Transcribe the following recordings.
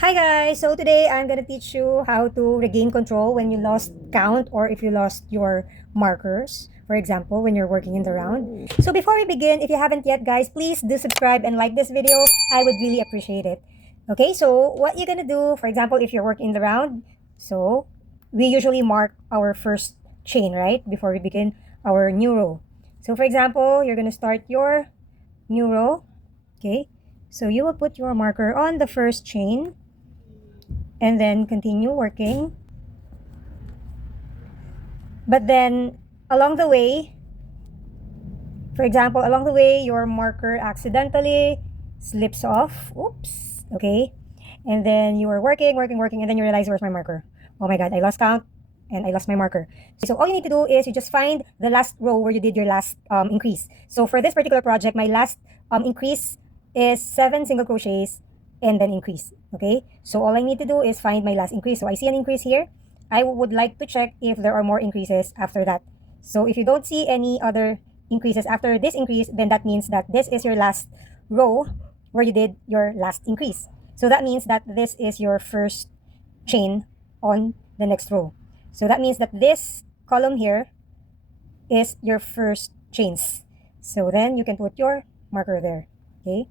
Hi guys! So today I'm gonna teach you how to regain control when you lost count or if you lost your markers. For example, when you're working in the round. So before we begin, if you haven't yet guys, please do subscribe and like this video. I would really appreciate it. Okay, so what you're gonna do, for example, if you're working in the round, so we usually mark our first chain, right? Before we begin our new row. So for example, you're gonna start your new row. Okay, so you will put your marker on the first chain and then continue working. But then along the way, for example, along the way, your marker accidentally slips off. Oops. Okay. And then you are working, and then you realize, where's my marker? Oh my God, I lost count and I lost my marker. So all you need to do is you just find the last row where you did your last increase. So for this particular project, my last increase is 7 single crochets and then increase. Okay. So all I need to do is find my last increase. So I see an increase here. I would like to check if there are more increases after that. So if you don't see any other increases after this increase, then that means that this is your last row where you did your last increase. So that means that this is your first chain on the next row. So that means that this column here is your first chains. So then you can put your marker there. Okay.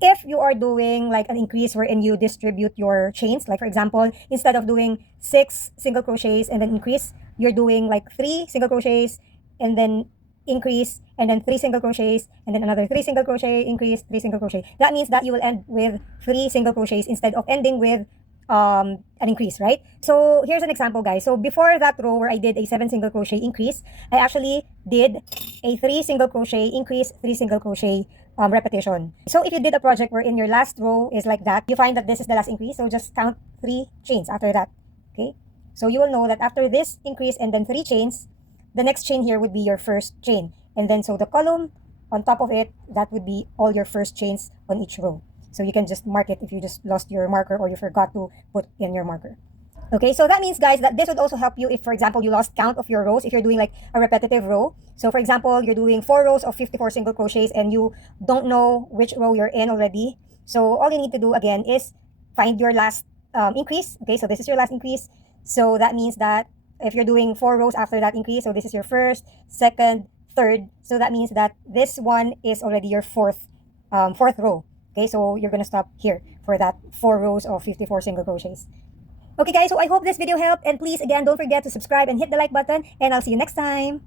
If you are doing like an increase wherein you distribute your chains, like for example, instead of doing 6 single crochets and then increase, you're doing like 3 single crochets and then increase, and then 3 single crochets and then another 3 single crochet, increase, 3 single crochet. That means that you will end with 3 single crochets instead of ending with an increase, right? So here's an example, guys. So before that row where I did a 7 single crochet increase, I actually did a 3 single crochet increase, 3 single crochet repetition. So if you did a project where in your last row is like that, you find that this is the last increase, so just count 3 chains after that. Okay, so you will know that after this increase and then 3 chains, the next chain here would be your first chain, and then so the column on top of it, that would be all your first chains on each row. So you can just mark it if you just lost your marker or you forgot to put in your marker. Okay, so that means, guys, that this would also help you if, for example, you lost count of your rows, if you're doing like a repetitive row. So for example, you're doing 4 rows of 54 single crochets and you don't know which row you're in already. So all you need to do again is find your last increase. Okay, so this is your last increase. So that means that if you're doing 4 rows after that increase, so this is your first, second, third. So that means that this one is already your fourth row. Okay, so you're gonna stop here for that 4 rows of 54 single crochets. Okay guys, so I hope this video helped, and please again don't forget to subscribe and hit the like button, and I'll see you next time.